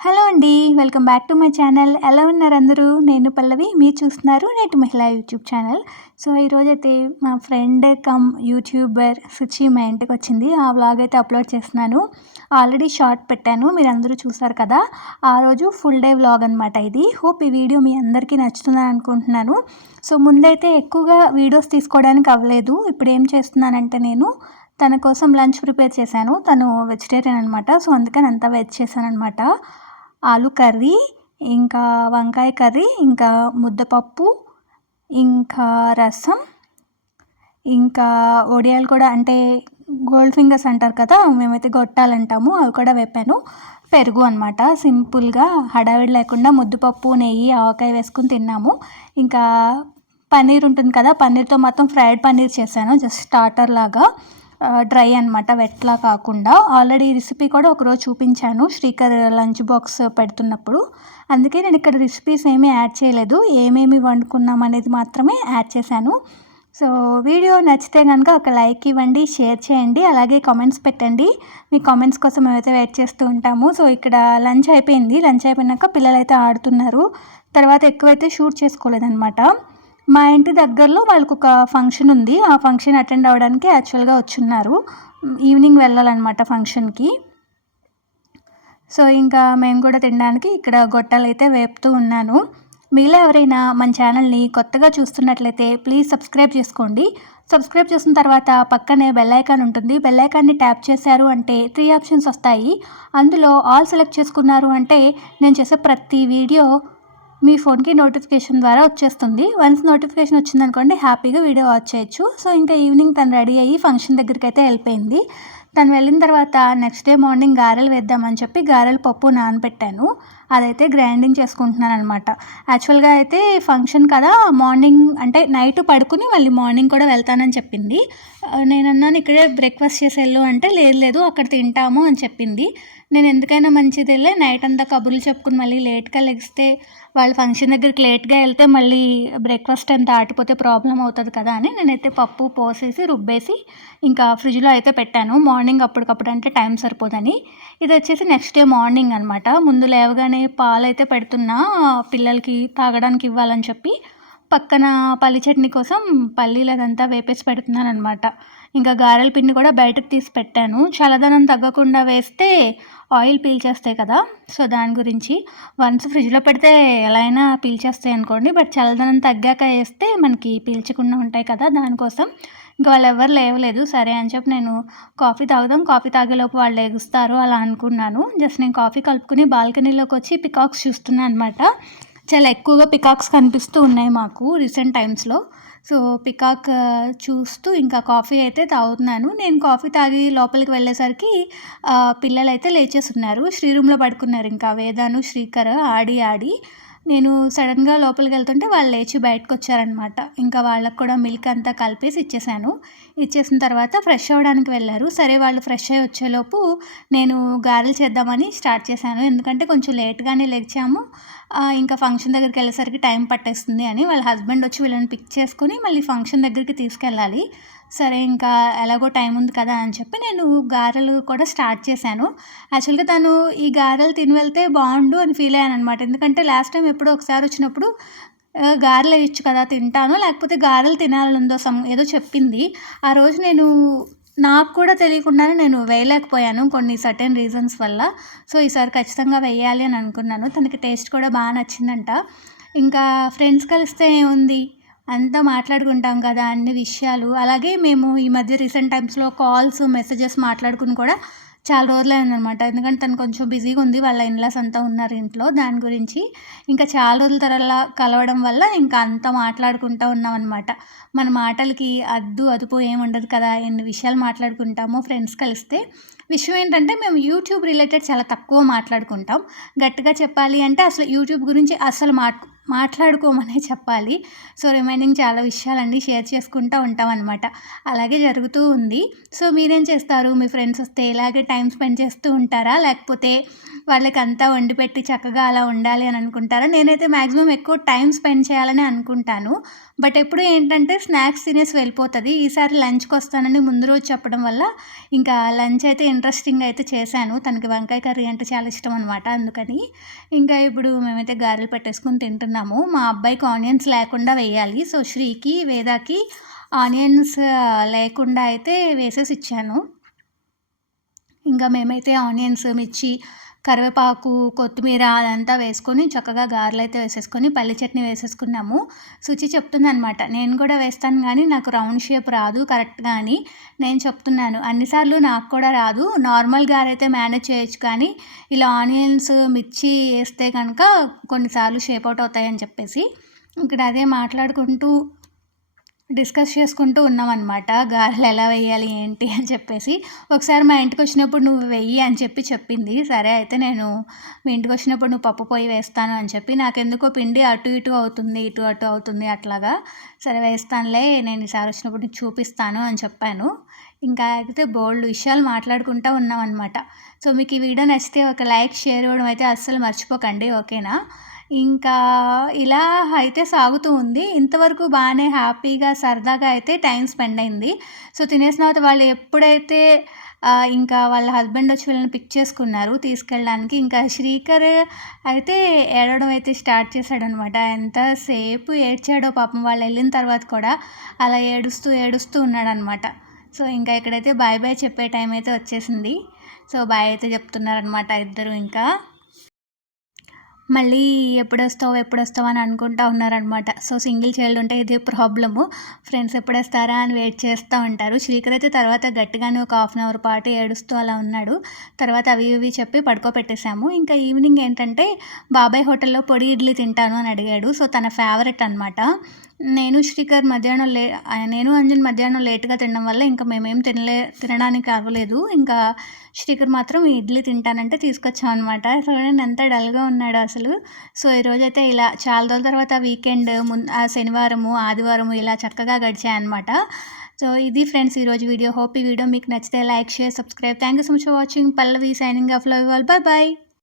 Hello అండి. Welcome back to my channel. ఎలా ఉన్నారు అందరూ? నేను పల్లవి. మీరు చూస్తున్నారు నేటి మహిళా యూట్యూబ్ ఛానల్. సో, ఈరోజైతే మా ఫ్రెండ్ కమ్ యూట్యూబర్ సుచి మా ఇంటికొచ్చింది. ఆ వ్లాగ్ అయితే అప్లోడ్ చేస్తున్నాను. ఆల్రెడీ షార్ట్ పెట్టాను. మీరందరూ చూసారు కదా! ఆ రోజు ఫుల్ డే వ్లాగ్ అనమాట ఇది. హోప్ ఈ వీడియో మీ అందరికీ నచ్చుతుందని అనుకుంటున్నాను. సో, ముందైతే ఎక్కువగా వీడియోస్ తీసుకోవడానికి అవ్వలేదు. ఇప్పుడు ఏం చేస్తున్నానంటే నేను తన కోసం లంచ్ ప్రిపేర్ చేశాను. తను వెజిటేరియన్ అనమాట. సో, అందుకని అంతా వెజ్ చేశాననమాట. ఆలు కర్రీ, ఇంకా వంకాయ కర్రీ, ఇంకా ముద్దపప్పు, ఇంకా రసం, ఇంకా వడియాలు కూడా అంటే గోల్డ్ ఫింగర్స్ అంటారు కదా, మేమైతే గొట్టాలంటాము, అవి కూడా వేపాను. పెరుగు అనమాట. సింపుల్గా హడావిడి లేకుండా ముద్దపప్పు, నెయ్యి, ఆవకాయ వేసుకుని తిన్నాము. ఇంకా పన్నీర్ ఉంటుంది కదా, పన్నీర్తో మొత్తం ఫ్రైడ్ పన్నీర్ చేశాను, జస్ట్ స్టార్టర్ లాగా, డ్రై అనమాట, వెట్లా కాకుండా. ఆల్రెడీ రెసిపీ కూడా ఒకరోజు చూపించాను శ్రీకర్ లంచ్ బాక్స్ పెడుతున్నప్పుడు. అందుకే నేను ఇక్కడ రెసిపీస్ ఏమీ యాడ్ చేయలేదు, ఏమేమి వండుకున్నాం అనేది మాత్రమే యాడ్ చేశాను. సో, వీడియో నచ్చితే కనుక ఒక లైక్ ఇవ్వండి, షేర్ చేయండి, అలాగే కామెంట్స్ పెట్టండి. మీ కామెంట్స్ కోసం మేమైతే వెయిట్ చేస్తూ ఉంటాము. సో, ఇక్కడ లంచ్ అయిపోయింది. లంచ్ అయిపోయినాక పిల్లలైతే ఆడుతున్నారు. తర్వాత ఎక్కువైతే షూట్ చేసుకోలేదన్నమాట. మా ఇంటి దగ్గరలో వాళ్ళకు ఒక ఫంక్షన్ ఉంది. ఆ ఫంక్షన్ అటెండ్ అవ్వడానికి యాక్చువల్గా వచ్చున్నారు. ఈవినింగ్ వెళ్ళాలన్నమాట ఫంక్షన్కి. సో, ఇంకా మేము కూడా తినడానికి ఇక్కడ గొట్టాలు అయితే వేపుతూ ఉన్నాను. మీలో ఎవరైనా మన ఛానల్ని కొత్తగా చూస్తున్నట్లయితే ప్లీజ్ సబ్స్క్రైబ్ చేసుకోండి. సబ్స్క్రైబ్ చేసిన తర్వాత పక్కనే బెల్ ఐకాన్ ఉంటుంది. బెల్ ఐకాన్ని ట్యాప్ చేశారు అంటే 3 ఆప్షన్స్ వస్తాయి. అందులో ఆల్ సెలెక్ట్ చేసుకున్నారు అంటే నేను చేసే ప్రతి వీడియో మీ ఫోన్కి నోటిఫికేషన్ ద్వారా వచ్చేస్తుంది. వన్స్ నోటిఫికేషన్ వచ్చిందనుకోండి, హ్యాపీగా వీడియో వాచ్ చేయొచ్చు. సో, ఇంకా ఈవినింగ్ తను రెడీ అయ్యి ఫంక్షన్ దగ్గరికి అయితే వెళ్ళిపోయింది. తను వెళ్ళిన తర్వాత నెక్స్ట్ డే మార్నింగ్ గారెలు వేద్దామని చెప్పి గారెల పప్పు నానబెట్టాను. అదైతే గ్రైండింగ్ చేసుకుంటున్నాను అనమాట. యాక్చువల్గా అయితే ఫంక్షన్ కదా, మార్నింగ్ అంటే నైట్ పడుకుని మళ్ళీ మార్నింగ్ కూడా వెళ్తానని చెప్పింది. నేను అన్నాను ఇక్కడే బ్రేక్ఫాస్ట్ చేసి వెళ్ళు అంటే, లేదు అక్కడ తింటాము అని చెప్పింది. నేను ఎందుకైనా మంచిదిలే, నైట్ అంతా కబుర్లు చెప్పుకుని మళ్ళీ లేట్గా లెగిస్తే, వాళ్ళ ఫంక్షన్ దగ్గరికి లేట్గా వెళ్తే మళ్ళీ బ్రేక్ఫాస్ట్ టైం దాటిపోతే ప్రాబ్లం అవుతుంది కదా అని నేనైతే పప్పు పోసేసి రుబ్బేసి ఇంకా ఫ్రిడ్జ్లో అయితే పెట్టాను. మార్నింగ్ అప్పటికప్పుడు అంటే టైం సరిపోదని. ఇది వచ్చేసి నెక్స్ట్ డే మార్నింగ్ అనమాట. ముందు లేవగానే పాలైతే పెడుతున్నా పిల్లలకి తాగడానికి ఇవ్వాలని చెప్పి. పక్కన పల్లి చట్నీ కోసం పల్లీలు అదంతా వేపేసి పెడుతున్నాను అనమాట. ఇంకా గారెల పిండి కూడా బయటకు తీసి పెట్టాను. చల్లదనం తగ్గకుండా వేస్తే ఆయిల్ పీల్చేస్తాయి కదా, సో దాని గురించి. వన్స్ ఫ్రిడ్జ్లో పెడితే ఎలా అయినా పీల్చేస్తాయి అనుకోండి, బట్ చల్లదనం తగ్గాక వేస్తే మనకి పీల్చకుండా ఉంటాయి కదా, దానికోసం. ఇంకా వాళ్ళు ఎవరు లేవలేదు, సరే అని చెప్పి నేను కాఫీ తాగుదాం, కాఫీ తాగేలోపు వాళ్ళు లేగుస్తారు అలా అనుకున్నాను. జస్ట్ నేను కాఫీ కలుపుకుని బాల్కనీలోకి వచ్చి పికాక్స్ చూస్తున్నాను అనమాట. చాలా ఎక్కువగా పికాక్స్ కనిపిస్తూ ఉన్నాయి మాకు రీసెంట్ టైమ్స్లో. సో, పికాక్ చూస్తూ ఇంకా కాఫీ అయితే తాగుతున్నాను. నేను కాఫీ తాగి లోపలికి వెళ్ళేసరికి పిల్లలైతే లేచేస్తున్నారు. శ్రీ రూమ్లో పడుకున్నారు. ఇంకా వేదాను శ్రీకర్ ఆడి ఆడి నేను సడన్గా లోపలికి వెళ్తుంటే వాళ్ళు లేచి బయటకు వచ్చారనమాట. ఇంకా వాళ్ళకు కూడా మిల్క్ అంతా కలిపేసి ఇచ్చేసాను. ఇచ్చేసిన తర్వాత ఫ్రెష్ అవ్వడానికి వెళ్ళారు. సరే వాళ్ళు ఫ్రెష్ అయ్యి వచ్చేలోపు నేను గారెలు చేద్దామని స్టార్ట్ చేశాను. ఎందుకంటే కొంచెం లేట్గానే లేచాము, ఇంకా ఫంక్షన్ దగ్గరికి వెళ్ళేసరికి టైం పట్టేస్తుంది అని. వాళ్ళ హస్బెండ్ వచ్చి వీళ్ళని పిక్ చేసుకుని మళ్ళీ ఫంక్షన్ దగ్గరికి తీసుకెళ్ళాలి. సరే ఇంకా ఎలాగో టైం ఉంది కదా అని చెప్పి నేను గారెలు కూడా స్టార్ట్ చేశాను. యాక్చువల్గా తను ఈ గారెలు తిని వెళ్తే బాగుండు అని ఫీల్ అయ్యాను అనమాట. ఎందుకంటే లాస్ట్ టైం ఎప్పుడో ఒకసారి వచ్చినప్పుడు గారెలు వేయచ్చు కదా తింటాను, లేకపోతే గారెలు తినాలనుందో ఏదో చెప్పింది. ఆ రోజు నాకు కూడా తెలియకుండానే నేను వేయలేకపోయాను కొన్ని సర్టెన్ రీజన్స్ వల్ల. సో, ఈసారి ఖచ్చితంగా వేయాలి అని అనుకున్నాను. తనకి టేస్ట్ కూడా బాగా నచ్చిందంట. ఇంకా ఫ్రెండ్స్ కలిస్తే ఏముంది, అంతా మాట్లాడుకుంటాం కదా అన్ని విషయాలు. అలాగే మేము ఈ మధ్య రీసెంట్ టైమ్స్లో కాల్స్, మెసేజెస్ మాట్లాడుకుని కూడా చాలా రోజులైందనమాట. ఎందుకంటే తను కొంచెం బిజీగా ఉంది, వాళ్ళ ఇన్లాస్ అంతా ఉన్నారు ఇంట్లో, దాని గురించి. ఇంకా చాలా రోజుల తర్వాత కలవడం వల్ల ఇంకా అంతా మాట్లాడుకుంటూ ఉన్నామన్నమాట. మన మాటలకి అదుపు ఏమి ఉండదు కదా, ఎన్ని విషయాలు మాట్లాడుకుంటామో ఫ్రెండ్స్ కలిస్తే. విషయం ఏంటంటే మేము యూట్యూబ్ రిలేటెడ్ చాలా తక్కువ మాట్లాడుకుంటాం. గట్టిగా చెప్పాలి అంటే అసలు యూట్యూబ్ గురించి అసలు మాట్లాడుకోమనే చెప్పాలి. సో, రిమైనింగ్ చాలా విషయాలన్నీ షేర్ చేసుకుంటా ఉంటామనమాట. అలాగే జరుగుతూ ఉంది. సో, మీరేం చేస్తారు? మీ ఫ్రెండ్స్ వస్తే ఇలాగే టైమ్ స్పెండ్ చేస్తూ ఉంటారా? లేకపోతే వాళ్ళకంతా వండిపెట్టి చక్కగా అలా ఉండాలి అని అనుకుంటారా? నేనైతే మాక్సిమం ఎక్కువ టైమ్ స్పెండ్ చేయాలనే అనుకుంటాను. బట్ ఎప్పుడు ఏంటంటే స్నాక్స్ తినేసి వెళ్ళిపోతది. ఈసారి లంచ్‌కొస్తానని ముందు రోజు చెప్పడం వల్ల ఇంకా లంచ్ అయితే ఇంట్రెస్టింగ్‌గా అయితే చేశాను. తనకి వంకాయ కర్రీ అంటే చాలా ఇష్టం అనమాట. అందుకని ఇంకా ఇప్పుడు మేమైతే గారెలు పెట్టేసుకొని తింటున్నాము. మా అబ్బాయికి ఆనియన్స్ లేకుండా వేయాలి. సో, శ్రీకి, వేదాకి ఆనియన్స్ లేకుండా అయితే వేసేసి ఇచ్చాను. ఇంకా మేమైతే ఆనియన్స్, మిర్చి, కరివేపాకు, కొత్తిమీర అదంతా వేసుకొని చక్కగా గారెలైతే వేసేసుకొని పల్లి చట్నీ వేసేసుకున్నాము. శుచి చెప్తుందనమాట. నేను కూడా వేస్తాను గానీ నాకు రౌండ్ షేప్ రాదు కరెక్ట్‌గా అని. నేను చెప్తున్నాను. అన్ని సార్లు నాకు కూడా రాదు. నార్మల్ గారైతే మేనేజ్ చేయొచ్చు కానీ ఇలా ఆనియన్స్, మిర్చి ఏస్తే గనక కొన్నిసార్లు షేప్ అవుట్ అవుతాయని చెప్పేసి. ఇక్కడ అదే మాట్లాడుకుంటూ డిస్కస్ చేసుకుంటూ ఉన్నామనమాట. గారెలు ఎలా వేయాలి ఏంటి అని చెప్పేసి. ఒకసారి మా ఇంటికొచ్చినప్పుడు నువ్వు వెయ్యి అని చెప్పింది. సరే అయితే నేను మీ ఇంటికొచ్చినప్పుడు నువ్వు పప్పు పొయ్యి వేస్తాను అని చెప్పి, నాకెందుకో పిండి అటు ఇటు అవుతుంది, ఇటు అటు అవుతుంది అట్లాగా. సరే వేస్తానులే, నేను ఈసారి వచ్చినప్పుడు నీకు చూపిస్తాను అని చెప్పాను. ఇంకా అయితే బోలెడు విషయాలు మాట్లాడుకుంటా ఉన్నామనమాట. సో, మీకు ఈ వీడియో నచ్చితే ఒక లైక్, షేర్ ఇవ్వడం అయితే అస్సలు మర్చిపోకండి. ఓకేనా? ఇంకా ఇలా అయితే సాగుతూ ఉంది. ఇంతవరకు బానే హ్యాపీగా, సరదాగా అయితే టైమ్ స్పెండ్ అయింది. సో, తినేసిన తర్వాత వాళ్ళు ఎప్పుడైతే ఇంకా వాళ్ళ హస్బెండ్ వచ్చి వీళ్ళని పిక్ చేసుకున్నారు తీసుకెళ్ళడానికి. ఇంకా శ్రీకర్ అయితే ఏడవడం అయితే స్టార్ట్ చేశాడనమాట. ఎంతసేపు ఏడ్చాడో పాపం వాళ్ళెళ్ళిన తర్వాత కూడా అలా ఏడుస్తూ ఉన్నాడనమాట. సో, ఇంకా ఇక్కడైతే బాయ్ బాయ్ చెప్పే టైం అయితే వచ్చేసింది. సో, బాయ్ అయితే చెప్తున్నారనమాట ఇద్దరు ఇంకా. మళ్ళీ ఎప్పుడొస్తావు అని అనుకుంటా ఉన్నారనమాట. సో, సింగిల్ చైల్డ్ ఉంటే ఇదే ప్రాబ్లము. ఫ్రెండ్స్ ఎప్పుడొస్తారా అని వెయిట్ చేస్తూ ఉంటారు. శ్రీకర్ అయితే తర్వాత గట్టిగానే ఒక హాఫ్ అన్ అవర్ పాటు ఏడుస్తూ అలా ఉన్నాడు. తర్వాత అవి ఇవి చెప్పి పడుకోబెట్టేసాము. ఇంకా ఈవినింగ్ ఏంటంటే బాబాయ్ హోటల్‌లో పొడి ఇడ్లీ తింటాను అని అడిగాడు. సో, తన ఫేవరెట్ అనమాట. నేను అంజన్ మధ్యాహ్నం లేట్‌గా తినడం వల్ల ఇంకా మేమేం తినడానికి అవ్వలేదు. ఇంకా శ్రీకర్ మాత్రం ఇడ్లీ తింటానంటే తీసుకొచ్చామనమాట. చూడండి ఎంత డల్‌గా ఉన్నాడో అసలు. సో, ఈరోజైతే ఇలా చాలా రోజుల తర్వాత వీకెండ్ శనివారము, ఆదివారము ఇలా చక్కగా గడిచాయనమాట. సో, ఇది ఫ్రెండ్స్ ఈరోజు వీడియో. హోప్ ఈ వీడియో మీకు నచ్చితే like, share, subscribe. Thank you so much for watching. Pallavi signing off. Love you all. By by.